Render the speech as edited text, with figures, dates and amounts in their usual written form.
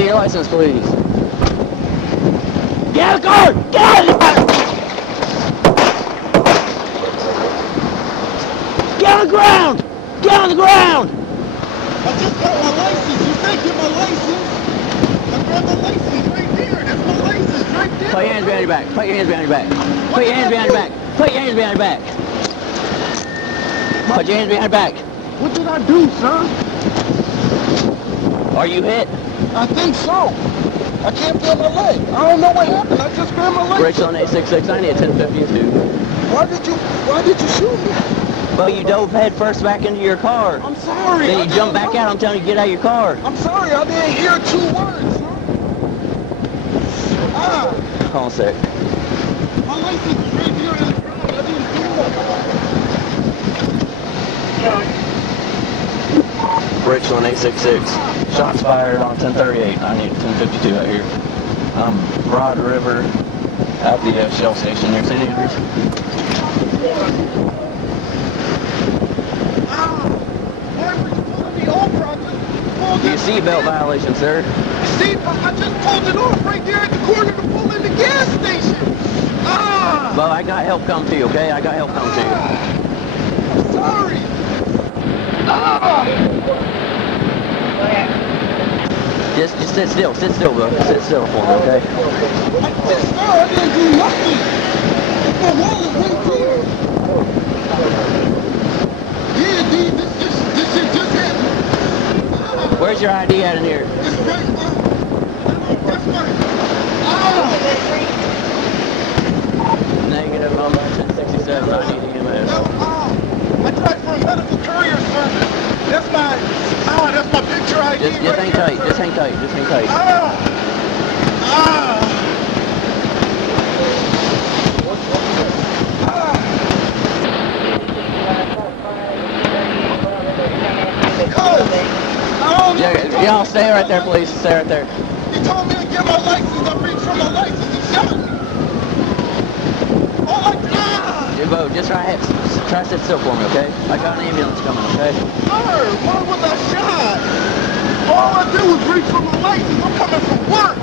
see your license, please. Get out of the car! Get out of the car! Get on the ground! Get on the ground! I just got my license. You said get my license. I grabbed my license right there. That's my license right there. Put your hands behind your back. Put your hands behind your back. Put your hands behind your back. Put your hands behind your back. Put your hands behind your back. What did I do, sir? Are you hit? I think so. I can't feel my leg. I don't know what happened. I just grabbed my leg. Brakes on 866. I need a 1052. Why did you shoot me? Well, you dove head first back into your car. I'm sorry. Then you jump back out. I'm telling you, get out of your car. I'm sorry. I didn't hear 2 words, sir. Hold on a sec. My license was right here in the ground. I didn't do it. Brakes on 866. Shots fired on 1038. I need a 1052 out here. Broad River at the Shell station near St. Andrews. Your seatbelt violation, sir. I just pulled it off right there at the corner to pull in the gas station. Well, I got help come to you, okay? I got help come to you. I'm sorry. Just sit still, bro. Sit still for me, okay? I didn't do nothing. My wallet right there. Yeah, dude, this shit just happened. Where's your ID at in here? It's right, that's right. Negative number 1067. I need EMS. I tried for a medical courier service. That's my picture ID. Just hang tight. Just hang tight. Just hang tight. Y'all stay right there, please. Stay right there. He told me to get my license. I reached for my license. He shot me. Oh my God! Jimbo, just try to sit still for me, okay? I got an ambulance coming, okay? Sir, why was I shot? All I did was reach for my license. I'm coming from work.